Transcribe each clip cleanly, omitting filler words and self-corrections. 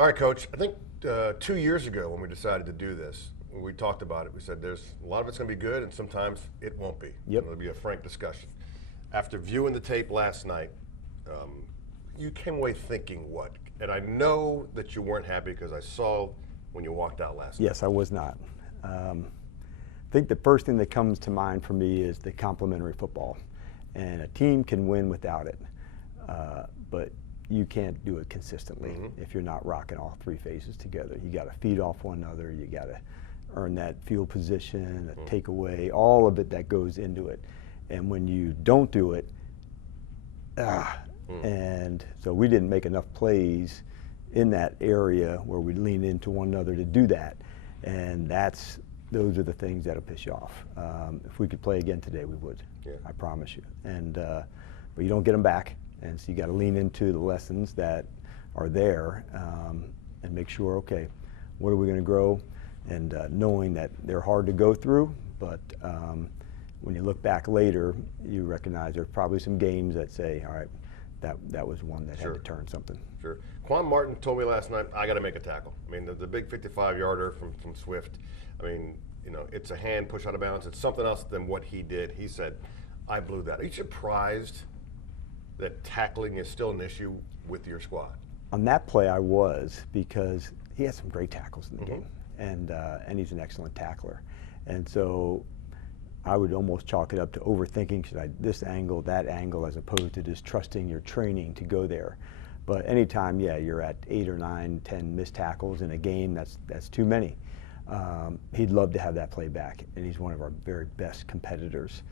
All right, Coach. I think 2 years ago when we decided to do this, when we talked about it, we said there's a lot of it's going to be good and sometimes it won't be. Yep. It'll be a frank discussion. After viewing the tape last night, you came away thinking what? And I know that you weren't happy because I saw when you walked out last night. Yes, I was not. I think the first thing that comes to mind for me is the complementary football. And a team can win without it, but you can't do it consistently if you're not rocking all three phases together. You got to feed off one another. You got to earn that field position, a takeaway, all of it that goes into it. And when you don't do it, and so we didn't make enough plays in that area where we lean into one another to do that. And those are the things that'll piss you off. If we could play again today, we would. Yeah. I promise you. And but you don't get them back, and so you got to lean into the lessons that are there and make sure, okay, what are we going to grow? And knowing that they're hard to go through, but when you look back later, you recognize there's probably some games that say, all right, that was one that had to turn something. Sure. Quan Martin told me last night, I got to make a tackle. I mean, the big 55-yarder from Swift, I mean, you know, it's a hand push out of bounds. It's something else than what he did. He said, I blew that. Are you surprised that tackling is still an issue with your squad? On that play, I was, because he had some great tackles in the game, and he's an excellent tackler. And so I would almost chalk it up to overthinking, should I this angle, that angle, as opposed to just trusting your training to go there. But anytime, you're at 8 or 9, 10 missed tackles in a game, that's too many. He'd love to have that play back, and he's one of our very best competitors.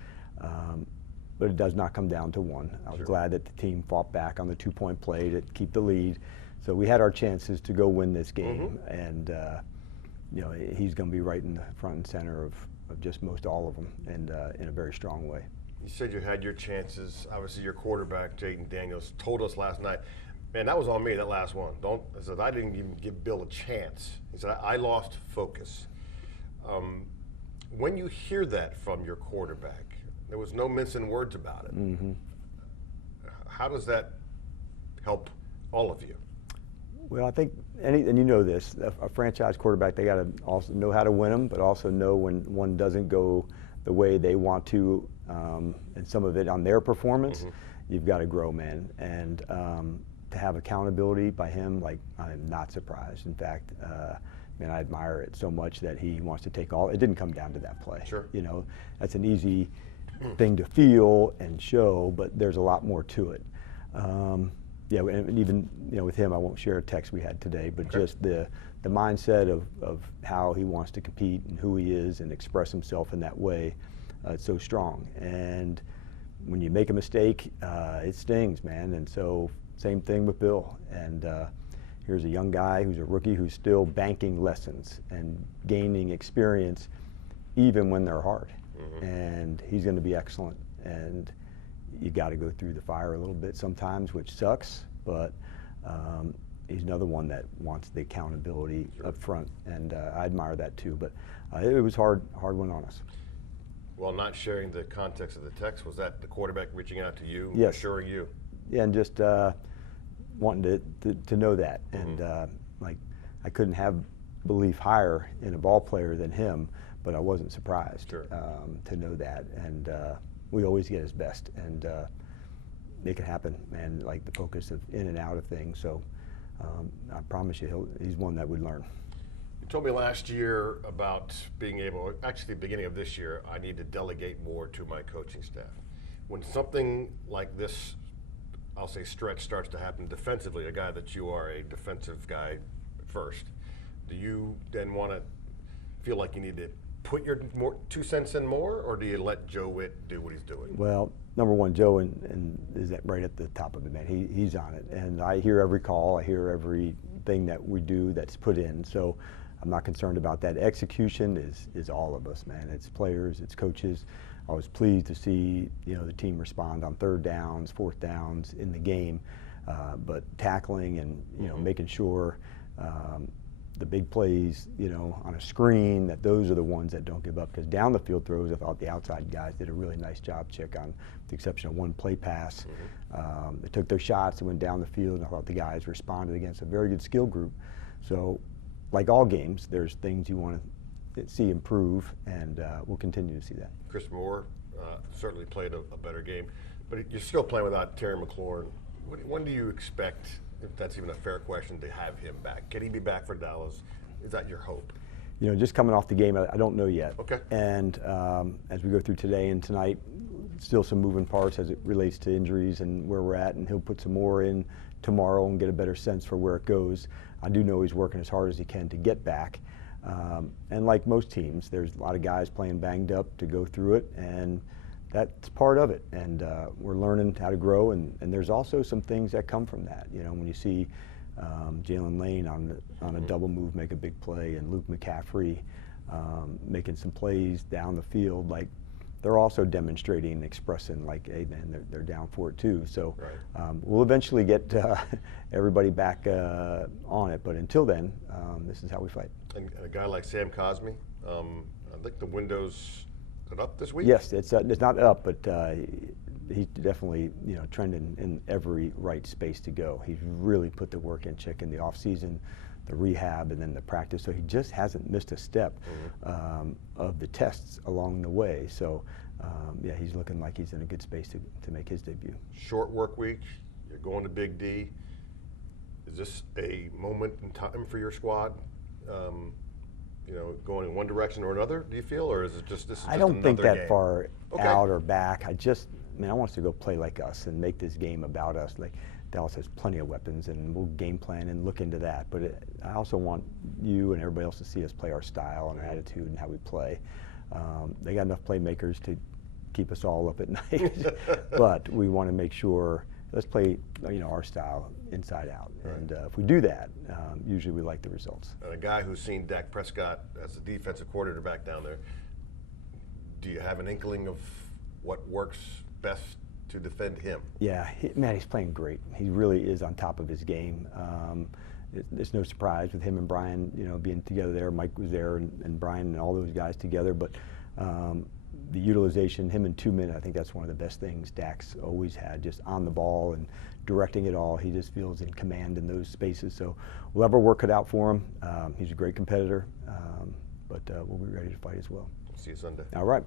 But it does not come down to one. I was glad that the team fought back on the 2-point play to keep the lead. So we had our chances to go win this game, and you know, he's going to be right in the front and center of just most all of them, and in a very strong way. You said you had your chances. Obviously, your quarterback, Jaden Daniels, told us last night, man, that was on me, that last one. I said, I didn't even give Bill a chance. He said, I lost focus. When you hear that from your quarterback, there was no mincing words about it. How does that help all of you? Well, I think, and you know this, a franchise quarterback, they got to also know how to win them, but also know when one doesn't go the way they want to, and some of it on their performance, you've got to grow, man. And to have accountability by him, like, I'm not surprised. In fact, man, I admire it so much that he wants to take all. It didn't come down to that play. You know, that's an easy thing to feel and show, but there's a lot more to it. Yeah, and even, you know, with him, I won't share a text we had today, but just the mindset of how he wants to compete and who he is and express himself in that way, it's so strong. And when you make a mistake, it stings, man. And so same thing with Bill. And here's a young guy who's a rookie who's still banking lessons and gaining experience even when they're hard. And he's going to be excellent. And you got to go through the fire a little bit sometimes, which sucks, but he's another one that wants the accountability up front, and I admire that too. But it was hard one on us. Well, not sharing the context of the text, was that the quarterback reaching out to you, assuring you? Yeah, and just wanting to know that, and like, I couldn't have belief higher in a ball player than him, but I wasn't surprised to know that. And we always get his best and make it happen, man, like the focus of in and out of things. So I promise you, he's one that would learn. You told me last year about being able, actually the beginning of this year, I need to delegate more to my coaching staff. When something like this, I'll say stretch, starts to happen defensively, a guy that you are a defensive guy first, do you then want to feel like you need to put your 2 cents in more, or do you let Joe Witt do what he's doing? Well, number one, Joe and is that right at the top of it, man. He's on it, and I hear every call, I hear everything that we do that's put in. So I'm not concerned about that. Execution is all of us, man. It's players, it's coaches. I was pleased to see, you know, the team respond on 3rd downs, 4th downs in the game, but tackling and, you know, making sure the big plays, you know, on a screen, that those are the ones that don't give up. Because down the field throws, I thought the outside guys did a really nice job, Chick, on the exception of one play pass. They took their shots and went down the field, and I thought the guys responded against a very good skill group. So, like all games, there's things you want to see improve, and we'll continue to see that. Chris Moore certainly played a better game, but you're still playing without Terry McLaurin. When do you expect, if that's even a fair question, to have him back? Can he be back for Dallas? Is that your hope? You know, just coming off the game, I don't know yet. Okay. And as we go through today and tonight, still some moving parts as it relates to injuries and where we're at, and he'll put some more in tomorrow and get a better sense for where it goes. I do know he's working as hard as he can to get back. And like most teams, there's a lot of guys playing banged up to go through it, and that's part of it. And we're learning how to grow, and there's also some things that come from that. You know, when you see Jalen Lane on a double move make a big play, and Luke McCaffrey making some plays down the field, like, they're also demonstrating and expressing, like, hey man, they're down for it too. So right. We'll eventually get everybody back on it, but until then, this is how we fight. And a guy like Sam Cosmi, I think the window's up this week? Yes, it's not up, but he's definitely, you know, trending in every right space to go. He's really put the work in, Chick, in the off season, the rehab, and then the practice. So he just hasn't missed a step of the tests along the way. So yeah, he's looking like he's in a good space to make his debut. Short work week, you're going to Big D. Is this a moment in time for your squad? You know, going in one direction or another, do you feel, or is it just this is just I don't think that game? far Okay. out or back. I want us to go play like us and make this game about us. Like, Dallas has plenty of weapons, and we'll game plan and look into that. But I also want you and everybody else to see us play our style and our attitude and how we play. They got enough playmakers to keep us all up at night, but we want to make sure, let's play, you know, our style inside out. Right. And if we do that, usually we like the results. And a guy who's seen Dak Prescott as a defensive coordinator down there, do you have an inkling of what works best to defend him? Yeah, man, he's playing great. He really is on top of his game. It's no surprise with him and Brian, you know, being together there. Mike was there, and Brian and all those guys together. But the utilization, him in 2 minutes, I think that's one of the best things Dak's always had, just on the ball and directing it all. He just feels in command in those spaces. So we'll have our work cut out for him. He's a great competitor, but we'll be ready to fight as well. See you Sunday. All right.